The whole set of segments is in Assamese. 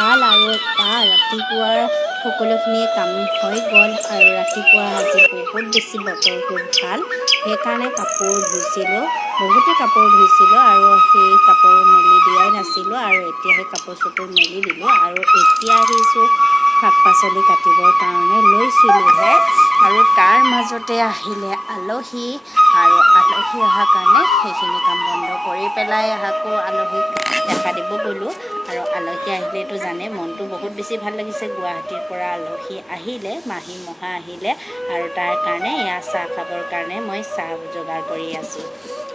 ভাল আৰু ৰাতিপুৱাৰ সকলোখিনি কাম হৈ গ'ল আৰু ৰাতিপুৱা আজি বহুত বেছি বতৰটো ভাল সেইকাৰণে কাপোৰ ধুইছিলোঁ বহুতে কাপোৰ ধুইছিলোঁ আৰু সেই কাপোৰ মেলি দিয়াই নাছিলোঁ আৰু এতিয়া সেই কাপোৰ চাপোৰ মেলি দিলোঁ আৰু এতিয়া আহিছোঁ শাক পাচলি কাটিবৰ কাৰণে লৈছিলোঁহে আৰু তাৰ মাজতে আহিলে আলহী আৰু আলহী অহাৰ কাৰণে সেইখিনি কাম বন্ধ কৰি পেলাই আকৌ আলহীক দেখা দিব গ'লোঁ আৰু আলহী আহিলেতো জানে মনটো বহুত বেছি ভাল লাগিছে গুৱাহাটীৰ পৰা আলহী আহিলে মাহী মহা আহিলে আৰু তাৰ কাৰণে এয়া চাহ খাবৰ কাৰণে মই চাহ যোগাৰ কৰি আছোঁ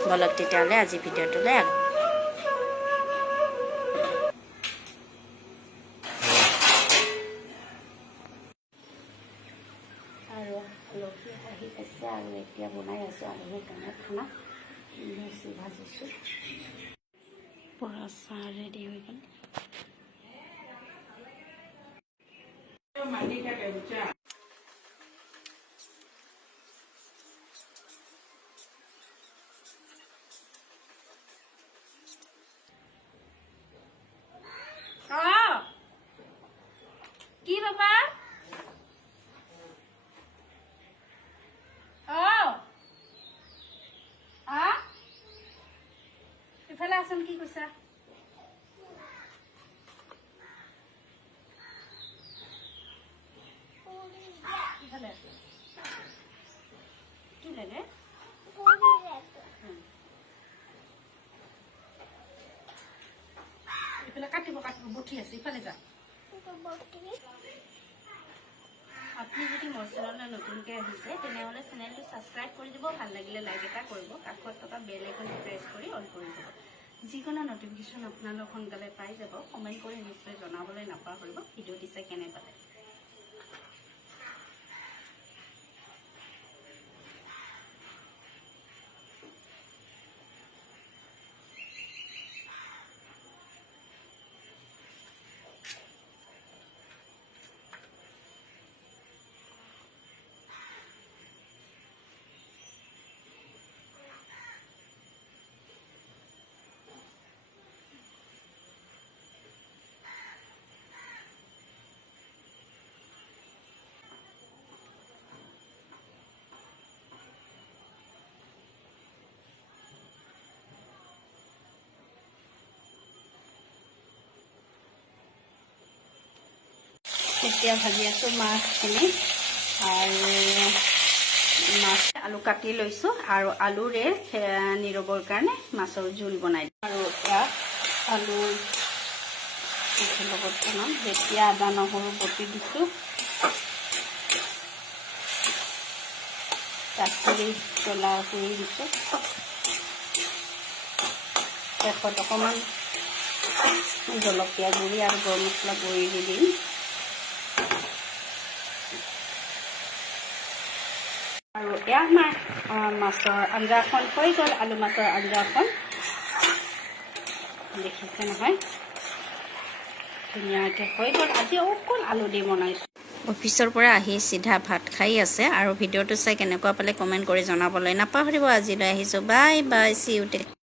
বলক তেতিয়াহ'লে আজি ভিডিঅ'টোলৈ আৰু আলহী আহি আছে আৰু এতিয়া বনাই আছোঁ আলহীৰ কাৰণে খানা লুচি ভাজিছোঁ পৰা চাহ ৰেডি হৈ গ'ল কি বাবা ইফালে আছোন কি কৈছা ইফালে কি লাগে ইফালে কাটিব বঠি আছে ইফালে যা আপনি যদি মোৰ চেনেললৈ নতুনকৈ আহিছে তেনেহ'লে চেনেলটো ছাবস্ক্ৰাইব কৰি দিব ভাল লাগিলে লাইক এটা কৰিব কাষত থকা বেল আইকনটো প্ৰেছ কৰি অন কৰি দিব যিকোনো নটিফিকেশ্যন আপোনালোক সোনকালে পাই যাব কমেণ্ট কৰি নিশ্চয় জনাবলৈ নাপাহৰিব ভিডিঅ'টো চাই কেনে পালে এতিয়া ভাজি আছোঁ মাছখিনি আৰু মাছ আলু কাটি লৈছোঁ আৰু আলুৰে নিৰবৰ কাৰণে মাছৰ জোল বনাই দিওঁ আৰু এতিয়া আলুৰ লগত বনাম যেতিয়া আদা নহৰু বটি দিছোঁ কাচকলি জ্বলা কৰি দিছোঁ শেষত অকণমান জলকীয়া গুড়ি আৰু গৰম মছলা গুড়ি দি দিম আৰু এয়া আমাৰ মাছৰ আঞ্জাখন হৈ গ'ল আলু মাছৰ আঞ্জাখন দেখিছে নহয় ধুনীয়াকৈ হৈ গ'ল আজি অকল আলু দি বনাইছোঁ অফিচৰ পৰা আহি চিধা ভাত খাই আছে আৰু ভিডিঅ'টো চাই কেনেকুৱা পালে কমেণ্ট কৰি জনাবলৈ নাপাহৰিব আজিলৈ আহিছোঁ বাই বাই চি ইউ